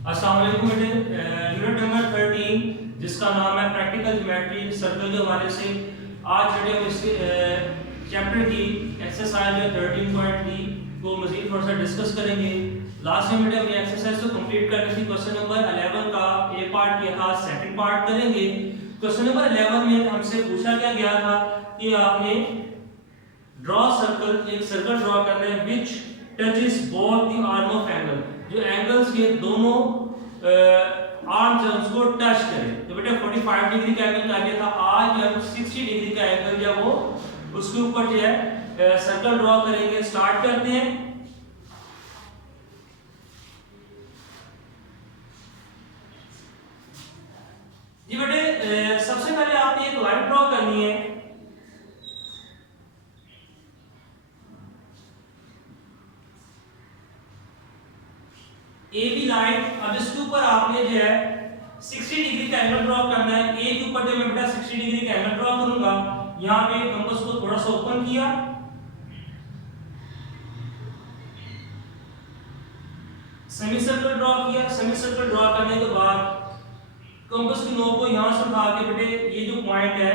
अस्सलाम वालेकुम बेटे। यूनिट नंबर 13 जिसका नाम है प्रैक्टिकल ज्योमेट्री सर्कल के हवाले से आज बेटे हम इसके चैप्टर की एक्सरसाइज 13.3 को मजीद थोड़ा सा डिस्कस करेंगे। लास्ट में बेटे हमने एक्सरसाइज को कंप्लीट करनी थी। क्वेश्चन नंबर 11 का ए पार्ट किया था, सेकंड पार्ट करेंगे। क्वेश्चन नंबर 11 में हमसे पूछा क्या गया था कि आपने ड्रॉ सर्कल, एक सर्कल ड्रॉ करना है विच touches both the arm of angle, जो एंगल्स के दोनों आर्म्स हैं उसको टच करें। तो बेटा 45 डिग्री का एंगल आ गया था। आज हम 60 डिग्री का एंगल जब वो उसके ऊपर जो है सर्कल ड्रॉ करेंगे। स्टार्ट करते हैं। जी बेटे सबसे पहले आपने एक लाइन ड्रॉ करनी है। A B line. अब इसके ऊपर आपने जो है 60 डिग्री का एंगल ड्रॉ करना है। ए के ऊपर जो मैं बेटा 60 डिग्री का एंगल ड्रॉ करूंगा, यहां पे कंपास को थोड़ा सा ओपन किया, सेमी सर्कल ड्रॉ किया। सेमी सर्कल ड्रॉ करने के बाद कंपास की नोक को यहां से उठा के बेटे ये जो पॉइंट है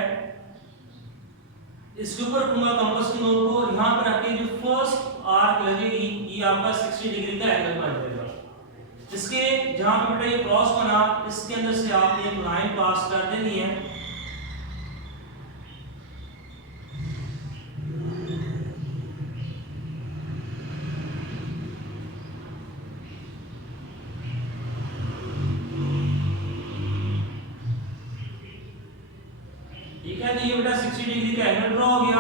इसके ऊपर रखूंगा कंपास की नोक को। यहां पर रख के जो फर्स्ट आर्क लगेगी ये आपका 60 डिग्री का एंगल बन जाएगा। इसके जहां पे बेटा ये क्रॉस बना, इसके अंदर से आपने एक लाइन पास कर देनी है। ठीक है जी, ये बेटा 60 डिग्री का एंगल ड्रॉ हो गया।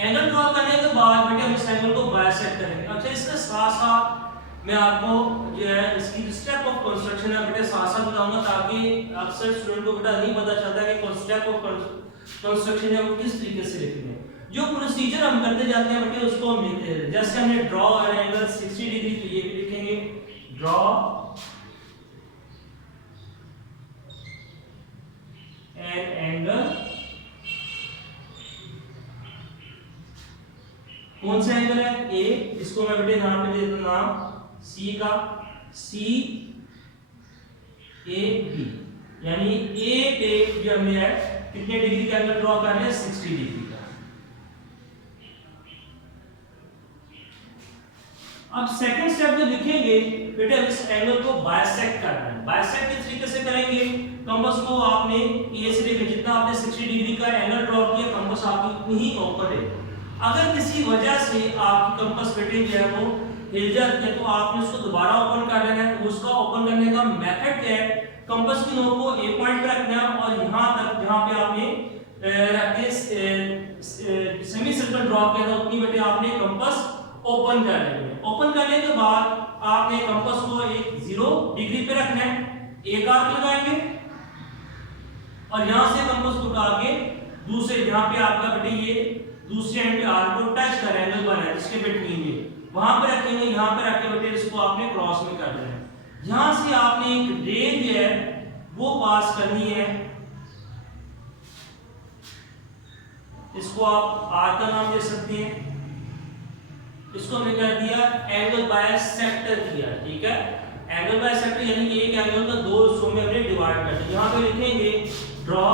एंगल ड्रॉ करने के बाद बेटे हम इस एंगल को बाइसेक्ट करेंगे। अच्छा, इसके साथ साथ मैं आपको जो है इसकी स्टेप ऑफ कंस्ट्रक्शन है बेटे साथ साथ बताऊंगा, ताकि अक्सर स्टूडेंट को बेटा नहीं पता चलता कि स्टेप ऑफ कंस्ट्रक्शन है वो किस तरीके से लिखनी है। जो प्रोसीजर हम करते जाते हैं बेटे उसको हम लिखते हैं। जैसे हमने ड्रॉ एंगल 60 डिग्री, तो ये भी लिखेंगे ड्रॉ एन एंगल। कौन सा एंगल है? ए। इसको मैं बेटे नाम पे दे दूं नाम सी का, सी ए बी, यानी ए पे जो हमने है कितने डिग्री का एंगल ड्रॉ करना है? 60 डिग्री का। अब सेकंड स्टेप जो लिखेंगे बेटे अब इस एंगल को बाइसेक्ट करना है। बाइसेक्ट किस तरीके से करेंगे? कंपास को आपने ए से लेकर जितना आपने 60 डिग्री का एंगल ड्रॉ किया, कंपास आपकी उतनी ही ओपन है। अगर किसी वजह से आपकी कंपास बेटे जो है वो हिल जाती है तो आपने उसको दोबारा ओपन कर लेना है। तो उसका ओपन करने का मेथड क्या है? कंपास की नोक को ए पॉइंट पे रखना है और यहां तक जहां पे आपने रख के सेमी सर्कल ड्रॉ किया था उतनी बेटे आपने कंपास ओपन कर लेना है। ओपन करने के बाद आपने कंपास को एक 0 डिग्री पे रखना है। एक आर्क लगाएंगे और यहां से कंपास को उठा के दूसरे जहां पे आपका बेटे ये दूसरे एंड पे आर्क को टच कर एंगल बना है जिसके बिटवीन ये वहां पे रखेंगे। यहां पे रख के बेटे इसको आपने क्रॉस में कर देना है। यहां से आपने एक रेंज है वो पास करनी है। इसको आप आर का नाम दे सकते हैं। इसको हमने कर दिया एंगल बाइसेक्टर किया। ठीक है, एंगल बाइसेक्टर यानी एक एंगल को दो हिस्सों में हमने डिवाइड कर दिया। यहां पे लिखेंगे draw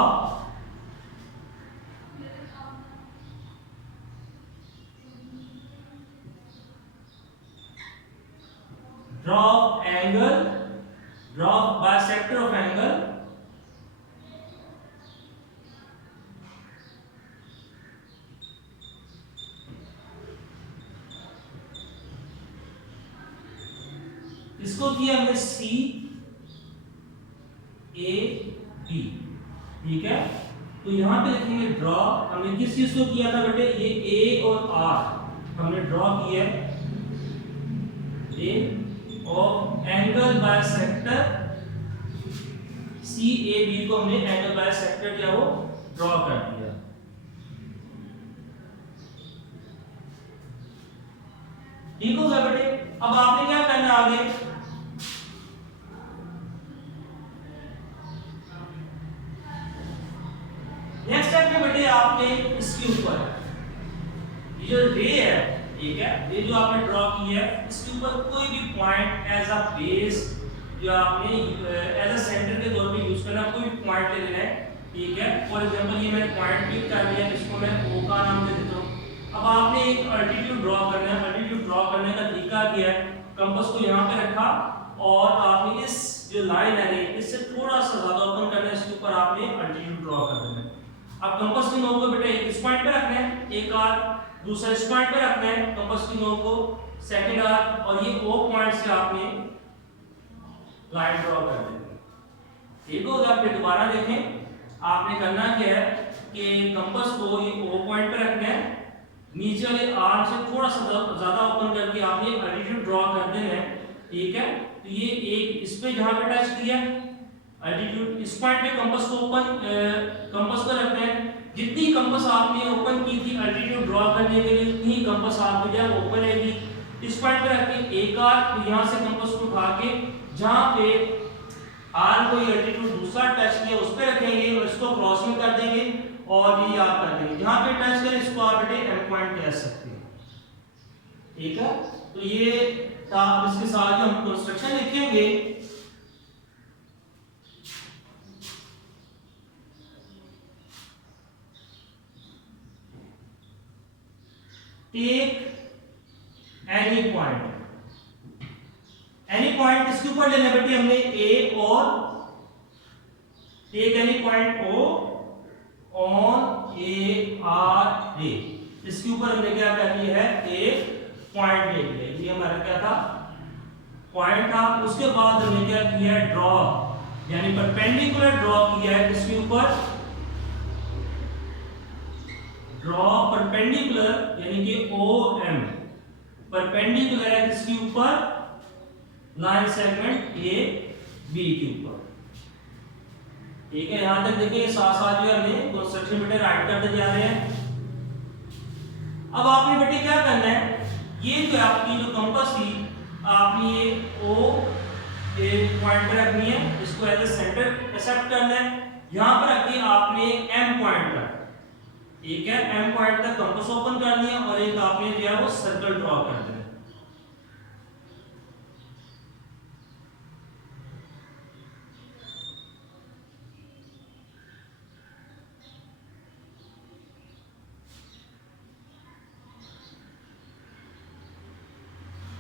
draw angle, draw bisector of angle इसको किया हमने सी ए बी। ठीक है, तो यहां पे लिखेंगे ड्रॉ। हमने किस चीज को किया था बेटे? ये ए और आर हमने ड्रॉ किया ए और angle bisector C A B को हमने एंगल बाइसेक्टर क्या वो ड्रॉ कर दिया। ठीक होगा बेटे। अब आपने क्या करना है आगे? नेक्स्ट स्टेप में पे इसके ऊपर ये जो रे है, ठीक है, ये जो आपने ड्रॉ की है इसके ऊपर कोई भी पॉइंट एज अ बेस जो आपने एज अ सेंटर के तौर पे यूज करना, कोई भी पॉइंट ले लेना है, ठीक है। फॉर एग्जांपल ये मैंने पॉइंट पिक कर लिया, इसको मैं O का नाम दे देता हूं। अब आपने एक अल्टीट्यूड ड्रॉ करना है। अल्टीट्यूड ड्रॉ करने का तरीका क्या है, कंपास को यहां पे रखा और आपने इस जो लाइन है इससे थोड़ा सा ज्यादा ओपन करना है, इसके ऊपर आपने अल्टीट्यूड ड्रॉ कर देना है। अब कंपास की नोक को बेटा एक इस पॉइंट पे रखना है, एक आर्क दूसरा इस पॉइंट पे रखना है, कंपास की नोक को सेकंड आर्क, और ये O पॉइंट से आपने लाइन ड्रॉ कर देनी है। ठीक हो गया। फिर दोबारा देखें, आपने करना क्या है कि कंपास को ये O पॉइंट पे रखना है, नीचे वाले आर्म से थोड़ा सा ज्यादा ओपन करके आपने अल्टीट्यूड ड्रॉ कर देना है, ठीक है। तो ये एक इस पे जहां पे टच किया अल्टीट्यूड, इस पॉइंट पे कंपास को कंपास को रखना है। जितनी कंपास आपने ओपन की थी अल्टीट्यूड ड्रॉ करने के लिए, उतनी कंपास आपकी जो ओपन रहेगी। इस पॉइंट पे रख के एक आर्क यहां से कंपास को उठा के जहां पे आर को अल्टीट्यूड दूसरा टच किया उस पे रखेंगे और इसको क्रॉस में कर देंगे और ये याद कर देंगे। जहां पे टच करें इसको आप बेटे एम पॉइंट कह सकते हैं, ठीक है। तो ये था, इसके साथ हम कंस्ट्रक्शन लिखेंगे। Take any point, any point इसके ऊपर लेना बेटे हमने ए, और take any point O on A R A, इसके ऊपर हमने क्या कर लिया है, एक पॉइंट ले लिया। ये हमारा क्या था, पॉइंट था। उसके बाद हमने क्या किया है, ड्रॉ, यानी परपेंडिकुलर ड्रॉ किया है इसके ऊपर। ड्रॉ परपेंडिकुलर यानी कि ओ एम, परपेंडिकुलर है इसके ऊपर लाइन सेगमेंट ए बी के ऊपर, ठीक है। यहां तक देखिए, साथ साथ जो हमें कंस्ट्रक्शन बेटे राइट करते जा रहे हैं। अब आपने बेटे क्या करना है, ये जो आपकी जो कंपास थी आपने ये ओ एक पॉइंट पर रखनी है, इसको एज ए सेंटर एक्सेप्ट करना है। यहां पर रख के आपने एम पॉइंट पर, ठीक है, एम पॉइंट तक कंपास ओपन करनी है और एक आपने जो है वो सर्कल ड्रॉ कर देना है।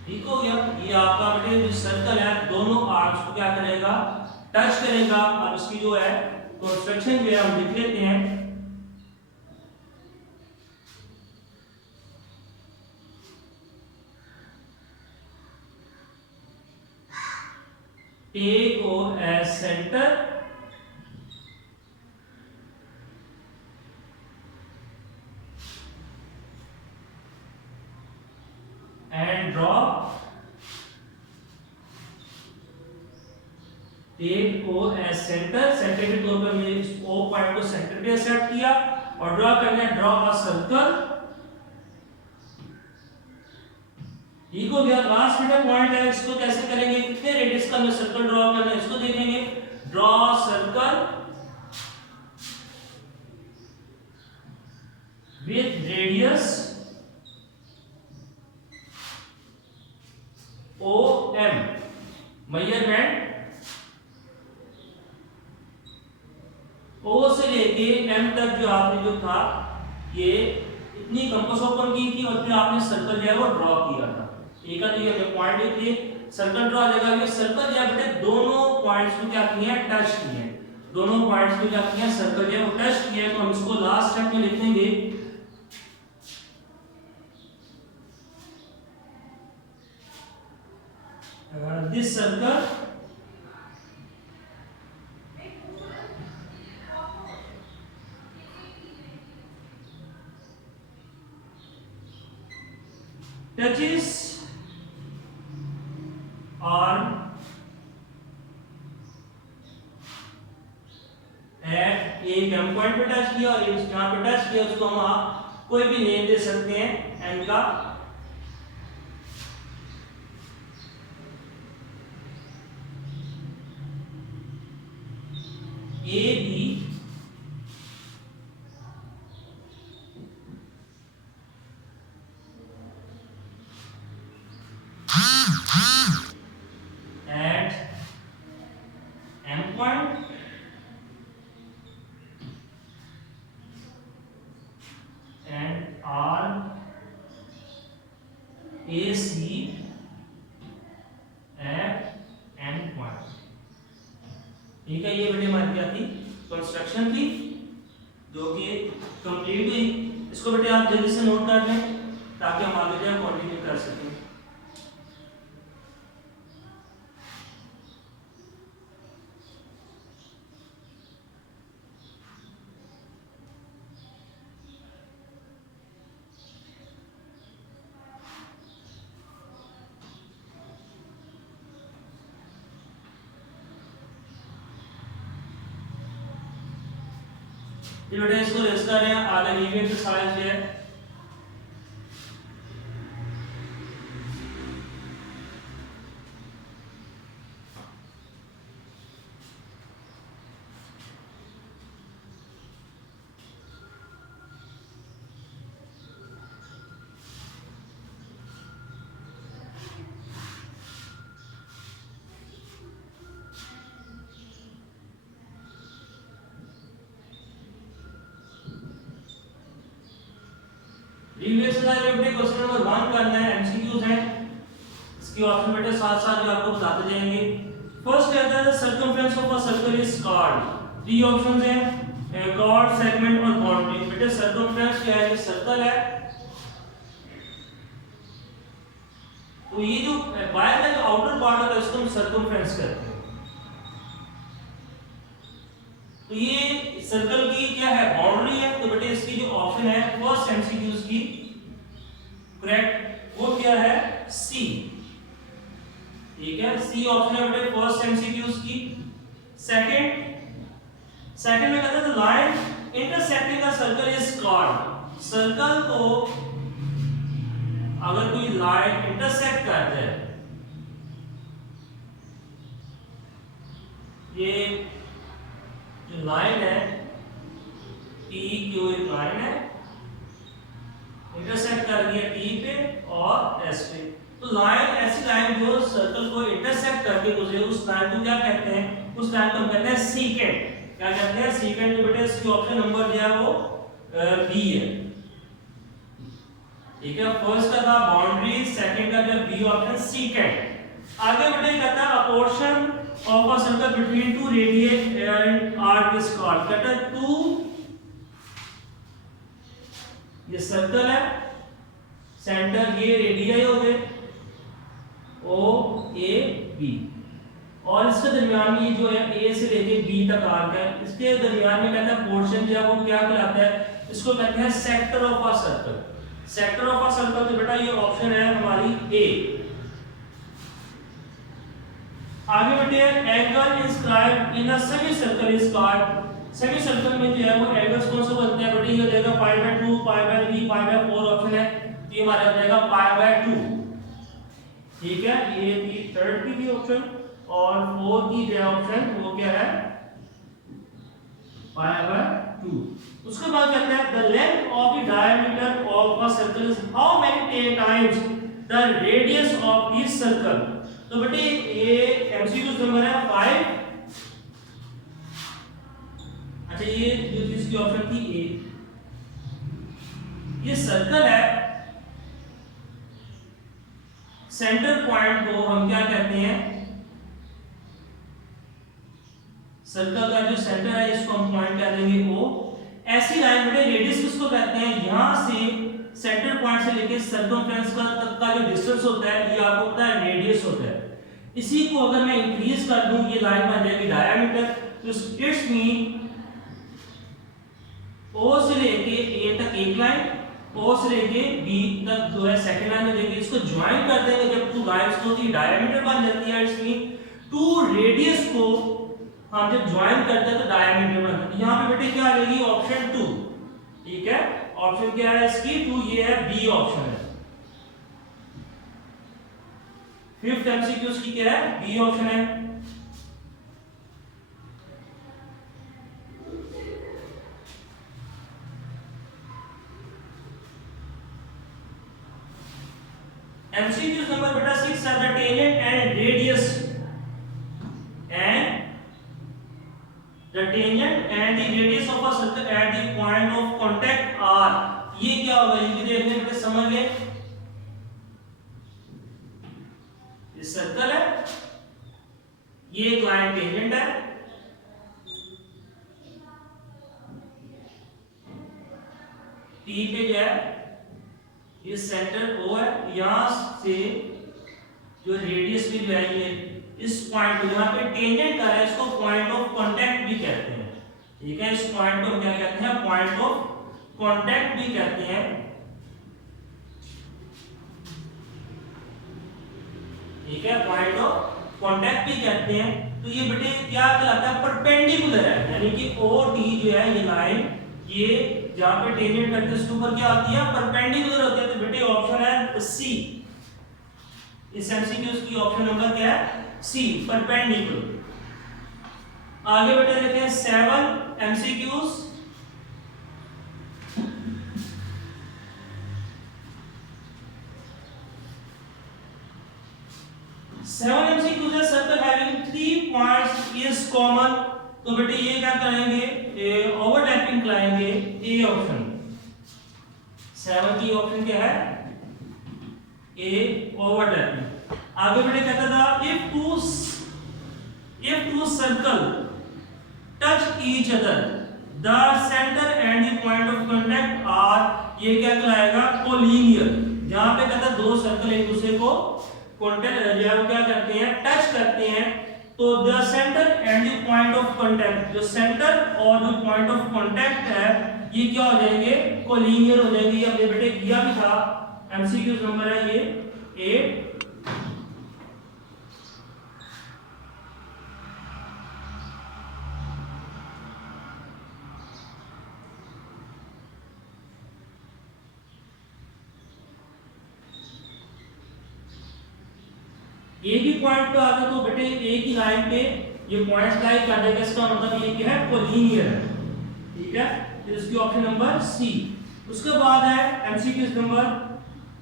ठीक हो गया। ये आपका बेटे जो सर्कल है दोनों आर्क्स को क्या करेगा, टच करेगा। अब इसकी जो है कंस्ट्रक्शन जो है हम लिख लेते हैं। Take O as centre and draw, take O as center, centre के तौर पर मैंने इस O पॉइंट को सेंटर पे सेट किया और ड्रॉ करना है, ड्रॉ अ सर्कल। ठीक हो गया। लास्ट बेटा पॉइंट है, इसको कैसे करेंगे, कितने रेडियस का हमें सर्कल ड्रॉ करना है इसको देखेंगे। Draw circle with radius O M, measurement O से लेके एम तक जो आपने जो था ये इतनी कंपास ओपन की थी और फिर आपने सर्कल जो है वो ड्रॉ किया था, ठीक है। तो ये हमने पॉइंट लिख लिए, सर्कल ड्रॉ जगह ये सर्कल जो है बेटे दोनों पॉइंट्स को क्या किया है, टच किए हैं। दोनों पॉइंट्स को क्या किया, सर्कल जो है वो टच किया है। तो हम इसको लास्ट स्टेप में लिखेंगे, this circle touches arm at एक एम पॉइंट पे टच किया और एक जहां पे टच किया उसको हम कोई भी नेम दे सकते हैं एम का। ए बी ठीक है, ये बेटे हमारी क्या थी, कंस्ट्रक्शन थी जो कि कंप्लीट हुई। इसको बेटे आप जल्दी से नोट कर लें ताकि हम आगे जो है कंटिन्यू कर सकें। ये बेटा इसको रेस कर रहे हैं, आगे रिव्यू एक्सरसाइज है। रिव्यू एक्सरसाइज में बेटे क्वेश्चन नंबर 1 करना है, एमसीक्यूज हैं। इसके ऑप्शन बेटे साथ साथ जो आपको बताते जाएंगे। फर्स्ट कहता है circumference of a circle is called. 3 options हैं, कार्ड, सेगमेंट और बाउंड्री। बेटे सर्कमफ्रेंस क्या है, सर्कल है, तो ये जो बाहर का जो आउटर पार्ट होता है इसको हम सर्कमफ्रेंस कहते हैं। तो ये सर्कल की क्या है, बाउंड्री है। तो बेटे इसकी जो ऑप्शन है फर्स्ट एमसीक्यूज की करेक्ट वो क्या है, सी। ठीक है, सी ऑप्शन है बेटे फर्स्ट एमसीक्यूज की। सेकंड में कहता है the line intersecting the circle is called. Circle को अगर कोई लाइन इंटरसेक्ट करता है, ये जो लाइन है टी क्यू, एक लाइन है इंटरसेक्ट कर रही है टी पे और एस पे। तो लाइन ऐसी लाइन जो सर्कल को इंटरसेक्ट करके गुजरे, उस लाइन को क्या कहते हैं, उस लाइन को हम कहते हैं सीकेंट। क्या कहते हैं, सीकेंट। तो बेटा इसकी ऑप्शन नंबर जो है वो बी है। ठीक है, फर्स्ट का था बाउंड्री, सेकंड का जो बी ऑप्शन सीकेंट। आगे बेटे कहता है अ portion of a circle between two radii and arc is called। कहता है टू, ये सर्कल है, सेंटर ये रेडियस हो गए ओ ए बी, और इसके दरमियान में ये जो है ए से लेके बी तक आर्क है। इसके दरमियान में कहता है पोर्शन जो है वो क्या कहलाता है, इसको कहते हैं sector of a circle. Sector of a circle, तो बेटा ये ऑप्शन है हमारी ए। आगे बेटे angle inscribed in a semi circle is called. Semi circle में जो है वो एंगल्स कौन से बनते हैं बेटे, ये देगा pi by 2, pi by 3, pi by 4 option है। तो ये हमारा हो जाएगा पाई बाय 2। ठीक है, ये थी थर्ड की भी ऑप्शन, और फोर्थ की जो ऑप्शन वो क्या है, पाई बाय 2। उसके बाद कहते हैं the length of the diameter of a circle is how many times the radius of this circle. तो बेटे ये एमसीक्यू नंबर है 5। अच्छा, ये जो इसकी ऑप्शन थी ए, ये सर्कल है, सेंटर पॉइंट को हम क्या कहते हैं, सर्कल का जो सेंटर है इसको हम पॉइंट कह देंगे ओ। ऐसी लाइन बेटे रेडियस किसको कहते हैं, यहां से सेंटर पॉइंट से लेके सर्कमफ्रेंस का तक का जो डिस्टेंस होता है ये आपको पता है रेडियस होता है। इसी को अगर मैं इंक्रीज कर दूं, ये लाइन बन जाएगी डायमीटर। तो इट्स मीन ओ से लेके ए तक एक लाइन, ओ से लेके बी तक जो है सेकंड लाइन हो जाएगी। इसको ज्वाइन कर देंगे, जब टू लाइंस को दी डायमीटर बन जाती है। इट्स मीन टू रेडियस को हम जब ज्वाइन करते हैं तो डायमीटर बनता है। यहां पे बेटे क्या आ जाएगी, ऑप्शन 2। ठीक है, ऑप्शन क्या है इसकी 2, ये है बी ऑप्शन है। फिफ्थ एमसीक्यू की क्या है, बी ऑप्शन है। एमसीक्यू नंबर बेटा 6 है the tangent and radius of a circle at the point of contact are. ये क्या होगा, ये भी देखने बेटा समझ गए। ये सर्कल है, ये एक लाइन टेंजेंट है, ई पे जो है ये सेंटर ओ है, यहां से जो रेडियस भी जो है ये इस पॉइंट को जहां पे टेंजेंट कर रहा है इसको पॉइंट ऑफ कांटेक्ट भी कहते हैं। ठीक है, इस पॉइंट को क्या कहते हैं, पॉइंट ऑफ कांटेक्ट भी कहते हैं। ठीक है, पॉइंट ऑफ कांटेक्ट भी कहते हैं। तो ये बेटे क्या कहलाता है, परपेंडिकुलर है, यानी कि OD जो है ये लाइन ये जहां पे टेंजेंट करते हैं उसके ऊपर क्या आती है, परपेंडिकुलर होती है। तो बेटे ऑप्शन है सी, इस एमसीक्यूज की ऑप्शन नंबर क्या है, सी, परपेंडिकुलर। आगे बेटे देखते हैं 7 एमसीक्यूज। सेवन एमसीक्यूज है, circle having 3 points is common. तो बेटे ये क्या करेंगे, ओवरलैपिंग कराएंगे, ए ऑप्शन। 7 की ऑप्शन क्या है, ए, ओवरलैपिंग। आगे बेटे कहता था if two circle touch each other the centre and the point of contact are, ये क्या कहलाएगा, कोलिनियर। जहां पे कहता है दो सर्कल एक दूसरे को कांटेक्ट जब क्या करते हैं, टच करते हैं, तो the centre and the point of contact, जो सेंटर और जो पॉइंट ऑफ कांटेक्ट है ये क्या हो जाएंगे, कोलिनियर हो जाएंगे। ये अपने बेटे किया भी था, एमसीक्यू नंबर है ये 8। एक ही पॉइंट पे आ गए तो बेटे एक ही लाइन पे ये पॉइंट्स लाइक कर देगा, इसका मतलब ये क्या है, कोलिनियर है। ठीक है, तो इसकी ऑप्शन नंबर सी। उसके बाद है MCQ number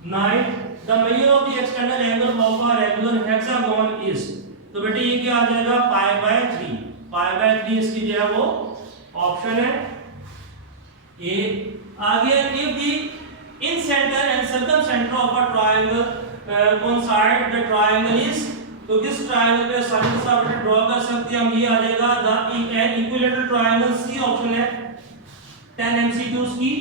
9, the measure of the external angle of a regular hexagon is. तो बेटे ये क्या आ जाएगा, π/3। π/3 इसकी जो है वो ऑप्शन है ए। आगे if the in centre and circum centre of a triangle coincide the triangle is, तो किस ट्रायंगल पे सर्कल से आप ड्रॉ कर सकते हैं हम, ये आ जाएगा the equilateral triangle, C option है। 10 एमसीक्यूज की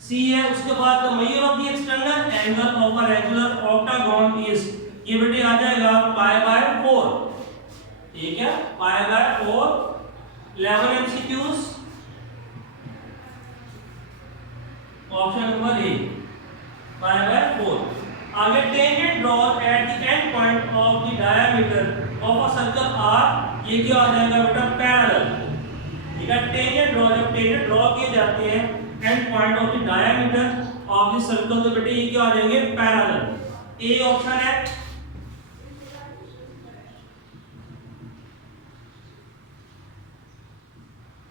सी है। उसके बाद the measure of the external angle of a regular octagon is, ये बेटे आ जाएगा π/4। ठीक है, π/4। 11 एमसीक्यूज, ऑप्शन नंबर ए, π/4। आगे tangent draw at the end point of the diameter of a circle are, ये क्या आ जाएगा बेटा, पैरेलल। ठीक है, टेंजेंट ड्रॉ, जब टेंजेंट ड्रॉ किए जाते हैं end point of the diameter of the circle, तो बेटे ये क्या आ जाएंगे, पैरेलल। ए ऑप्शन है।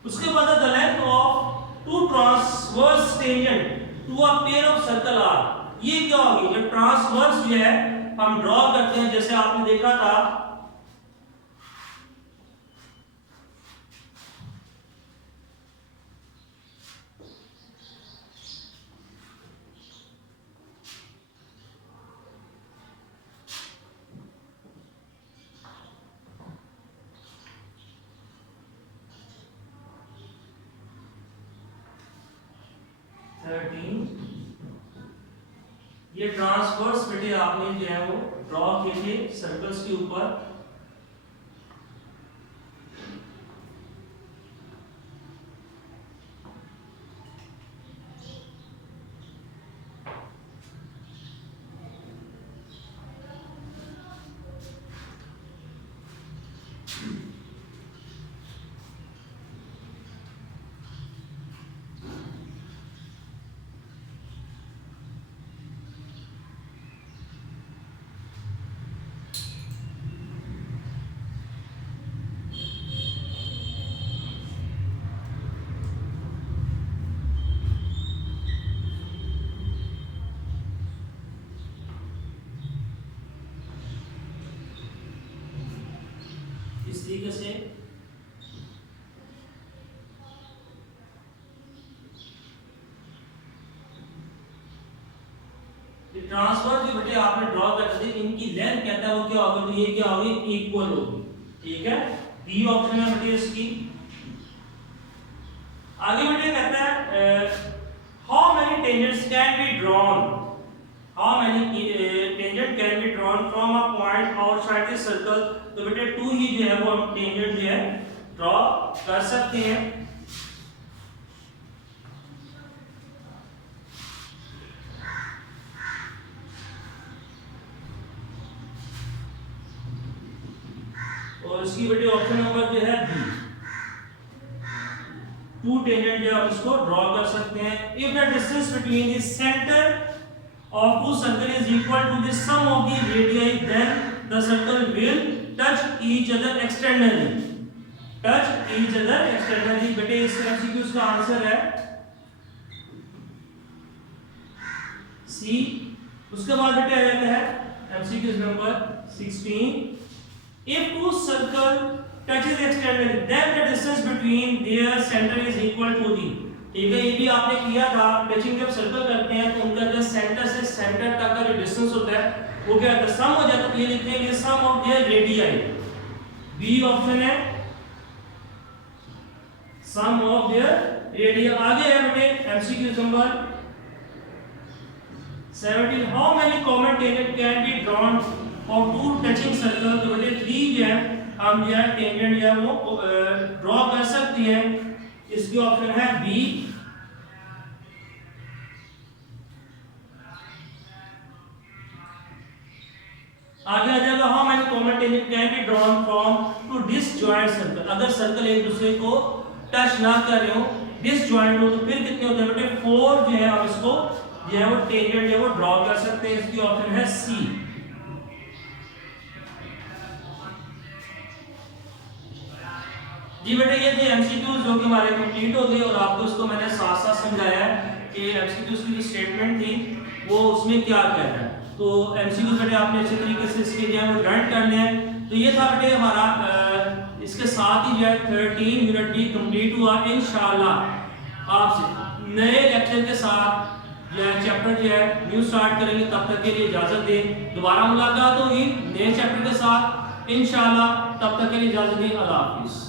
उसके बाद the length of two transverse tangent to a pair of circle are, ये क्या होगी, जब ट्रांसवर्स जो है हम ड्रॉ करते हैं, जैसे आपने देखा था ये ट्रांसवर्स बेटे आपने जो है वो ड्रॉ किए थे सर्कल्स के ऊपर। इस तरीके से ट्रांसफर जो बेटे आपने ड्रॉ करते थे, इनकी लेंथ कहता है वो क्या होगी, तो ये क्या होगी, इक्वल होगी। ठीक है, बी ऑप्शन है बेटे इसकी। आगे बेटे कहता है how many tangents can be drawn, how many tangent can be drawn from a point outside the circle. तो बेटे 2 ही जो है वो हम टेंजेंट जो है ड्रॉ कर सकते हैं। और इसकी बेटे ऑप्शन नंबर जो है बी, 2 टेंजेंट जो हम इसको ड्रॉ कर सकते हैं। If the distance between the centre of two circle is equal to the sum of the radii, then the circle will touch each other externally, touch each other externally। बेटे इस MCQ का answer है सी। उसके बाद बेटे आ जाता है MCQ number 16, if two circle touches externally then the distance between their center is equal to the, ठीक है, ये भी आपने किया था। टचिंग जब सर्कल करते हैं तो उनका जो सेंटर से सेंटर तक का जो डिस्टेंस होता है वो क्या होता है, सम हो जाता है। तो ये लिखेंगे sum of their radii, B option है सम ऑफ देयर रेडियाई। आगे है बेटे MCQ number 17, how many common tangent can be drawn for two touching circle. तो बेटे 3 जो है हम जो है टेंजेंट जो है वो ड्रॉ कर सकते हैं। इसकी ऑप्शन है बी। आगे आ जाएगा how many common tangent can be drawn from two disjoint circle. अगर सर्कल एक दूसरे को टच ना कर रहे हो, डिसजॉइंट हो, तो फिर कितने होते हैं बेटे 4 जो है हम इसको जो है वो टेंजेंट जो है वो ड्रॉ कर सकते हैं। इसकी ऑप्शन है सी। जी बेटे ये थे एमसीक्यूज जो कि हमारे कंप्लीट हो गए और आपको इसको मैंने साथ साथ समझाया है कि एमसीक्यूज की जो स्टेटमेंट थी वो उसमें क्या कह रहा है। तो एमसीक्यूज बेटे आपने अच्छे तरीके से इसके जो है वो लर्न करने हैं। तो ये था बेटे हमारा इसके साथ ही जो है 13 यूनिट भी कंप्लीट हुआ। इंशाल्लाह आपसे नए लेक्चर के साथ जो है चैप्टर जो है न्यू स्टार्ट करेंगे। तब तक के लिए इजाजत दें, दोबारा मुलाकात होगी नए चैप्टर के साथ इंशाल्लाह। तब तक के लिए इजाजत दें, अल्लाह हाफिज़।